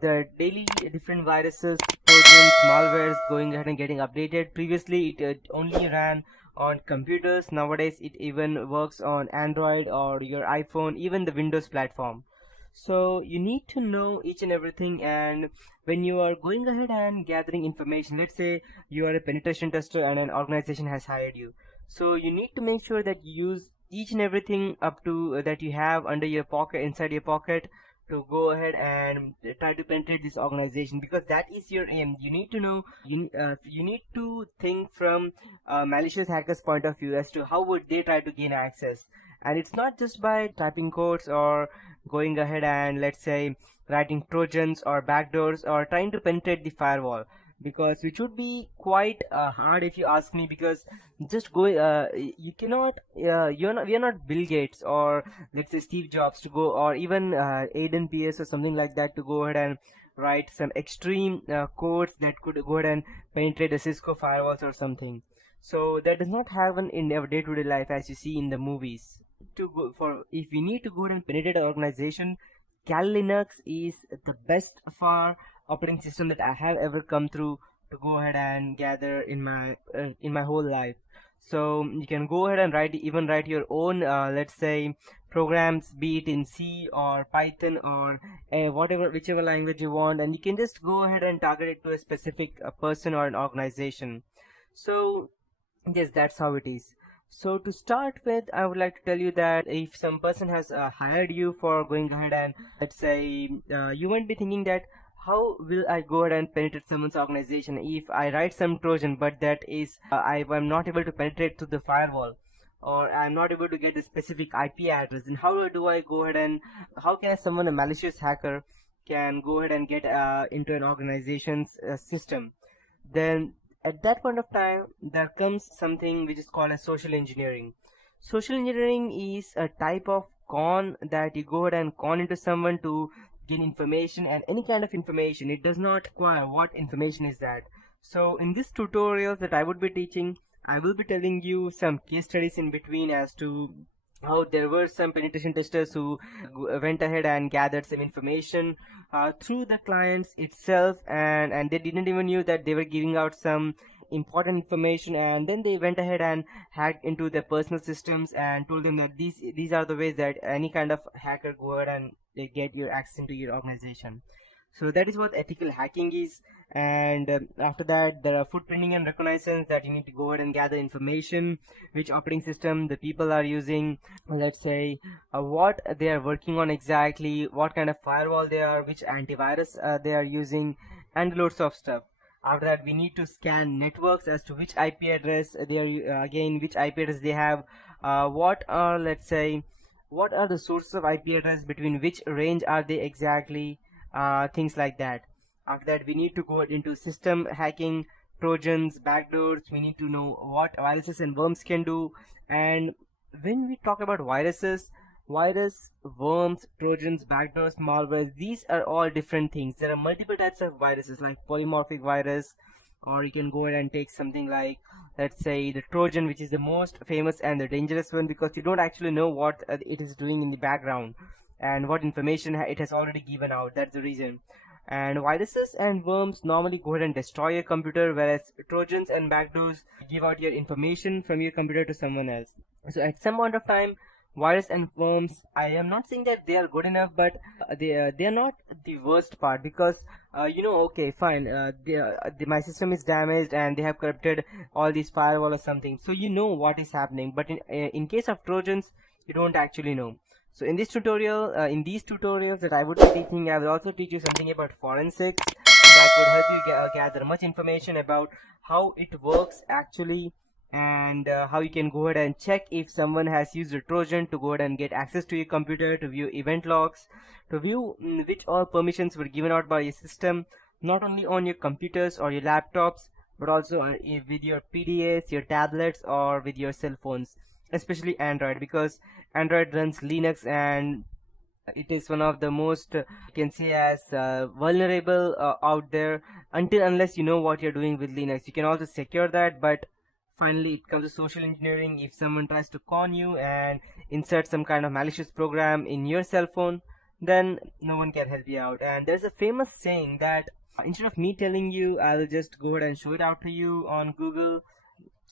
The daily different viruses, trojans, malwares going ahead and getting updated. Previously it only ran on computers. Nowadays it even works on Android or your iPhone, even the Windows platform. So you need to know each and everything. And when you are going ahead and gathering information, let's say you are a penetration tester and an organization has hired you, so you need to make sure that you use each and everything up to that you have under your pocket, inside your pocket, to go ahead and try to penetrate this organization, because that is your aim. You need to know, you need to think from a malicious hacker's point of view as to how would they try to gain access. And it's not just by typing codes or going ahead and, let's say, writing trojans or backdoors or trying to penetrate the firewall, because which would be quite hard if you ask me. Because just go you cannot we are not Bill Gates or, let's say, Steve Jobs to go, or even Aiden PS or something like that, to go ahead and write some extreme codes that could go ahead and penetrate the Cisco firewalls or something. So that does not happen in our day-to-day life as you see in the movies. To go for, if we need to go ahead and penetrate an organization, Kali Linux is the best far operating system that I have ever come through to go ahead and gather in my whole life. So you can go ahead and even write your own, let's say, programs, be it in C or Python or whatever, whichever language you want, and you can just go ahead and target it to a specific person or an organization. So yes, that's how it is. So to start with, I would like to tell you that if some person has hired you for going ahead and, let's say, you might be thinking that how will I go ahead and penetrate someone's organization if I write some Trojan, but that is I'm not able to penetrate through the firewall, or I'm not able to get a specific IP address. Then how do I go ahead and how can someone, a malicious hacker, can go ahead and get into an organization's system? Then at that point of time there comes something which is called as social engineering. Social engineering is a type of con that you go ahead and con into someone to gain information, and any kind of information. It does not require what information is that. So in this tutorials that I would be teaching, I will be telling you some case studies in between as to how there were some penetration testers who went ahead and gathered some information through the clients itself, and they didn't even knew that they were giving out some important information, and then they went ahead and hacked into their personal systems and told them that these are the ways that any kind of hacker go ahead and they get your access into your organization. So that is what ethical hacking is. And after that, there are footprinting and reconnaissance, that you need to go ahead and gather information, which operating system the people are using, let's say, what they are working on exactly, what kind of firewall they are, which antivirus they are using, and loads of stuff. After that, we need to scan networks as to which IP address they are, again, which IP address they have, what are, let's say, what are the sources of IP address, between which range are they exactly, things like that. After that, we need to go into system hacking, trojans, backdoors. We need to know what viruses and worms can do. And when we talk about viruses, virus, worms, trojans, backdoors, malwares, these are all different things. There are multiple types of viruses, like polymorphic virus, or you can go ahead and take something like, let's say, the trojan, which is the most famous and the dangerous one, because you don't actually know what it is doing in the background and what information it has already given out. That's the reason. And viruses and worms normally go ahead and destroy your computer, whereas trojans and backdoors give out your information from your computer to someone else. So at some point of time, virus and worms, I am not saying that they are good enough, but they are not the worst part, because okay, fine, my system is damaged and they have corrupted all these firewall or something, so you know what is happening. But in case of trojans, you don't actually know. So in this tutorial, in these tutorials that I would be teaching, I will also teach you something about forensics that would help you gather much information about how it works actually, and how you can go ahead and check if someone has used a trojan to go ahead and get access to your computer, to view event logs, to view which all permissions were given out by your system, not only on your computers or your laptops, but also with your PDAs, your tablets, or with your cell phones, especially Android, because Android runs Linux, and it is one of the most, you can say, as vulnerable out there, until unless you know what you're doing with Linux. You can also secure that, but finally it comes to social engineering. If someone tries to con you and insert some kind of malicious program in your cell phone, then no one can help you out. And there's a famous saying that instead of me telling you, I'll just go ahead and show it out to you on Google.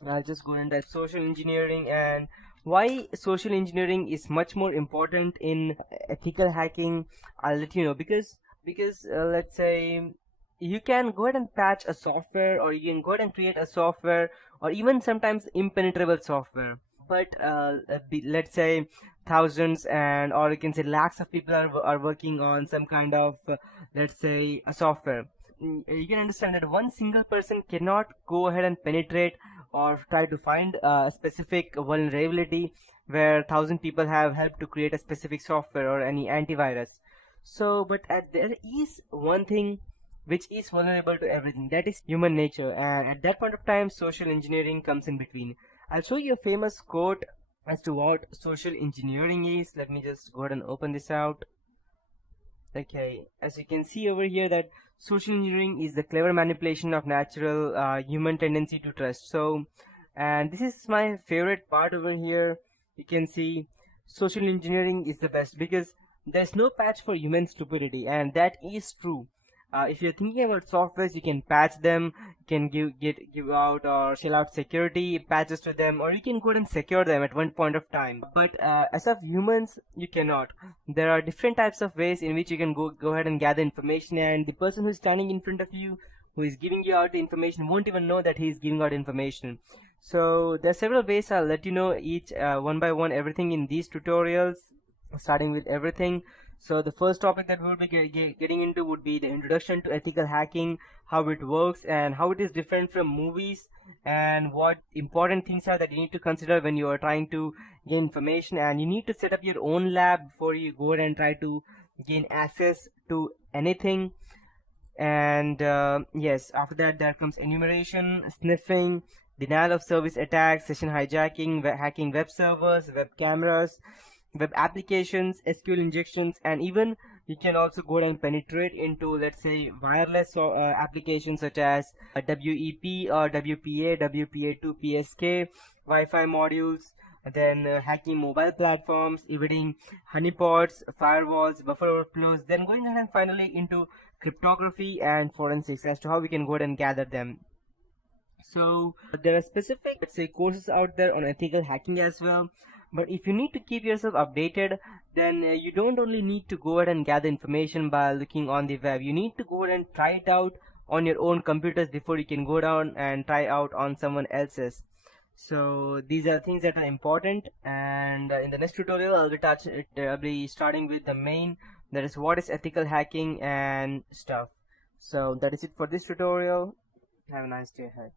I'll just go and type social engineering, and why social engineering is much more important in ethical hacking. I'll let you know, because let's say you can go ahead and patch a software, or you can go ahead and create a software, or even sometimes impenetrable software. But let's say thousands, and or you can say lakhs of people are working on some kind of let's say a software. You can understand that one single person cannot go ahead and penetrate or try to find a specific vulnerability where 1,000 people have helped to create a specific software or any antivirus. So but there is one thing which is vulnerable to everything, that is human nature, and at that point of time social engineering comes in between. I'll show you a famous quote as to what social engineering is. Let me just go ahead and open this out. Okay, as you can see over here, that social engineering is the clever manipulation of natural human tendency to trust. So, and this is my favorite part over here. You can see social engineering is the best because there's no patch for human stupidity, and that is true. If you're thinking about softwares, you can patch them, you can give out or shell out security patches to them, or you can go ahead and secure them at one point of time. But as of humans, you cannot. There are different types of ways in which you can go ahead and gather information, and the person who's standing in front of you, who is giving you out the information, won't even know that he is giving out information. So there are several ways. I'll let you know each one by one everything in these tutorials, starting with everything. So the first topic that we will be getting into would be the introduction to ethical hacking, how it works and how it is different from movies, and what important things are that you need to consider when you are trying to gain information. And you need to set up your own lab before you go ahead and try to gain access to anything. And yes, after that there comes enumeration, sniffing, denial of service attacks, session hijacking, hacking web servers, web cameras, web applications, SQL injections, and even you can also go and penetrate into, let's say, wireless applications such as WEP or WPA, WPA2 PSK, Wi-Fi modules, then hacking mobile platforms, evading honeypots, firewalls, buffer overflows, then going ahead and finally into cryptography and forensics as to how we can go ahead and gather them. So there are specific, let's say, courses out there on ethical hacking as well. But if you need to keep yourself updated, then you don't only need to go ahead and gather information by looking on the web. You need to go ahead and try it out on your own computers before you can go down and try out on someone else's. So these are things that are important, and in the next tutorial I'll be starting with the main, that is what is ethical hacking and stuff. So that is it for this tutorial. Have a nice day ahead.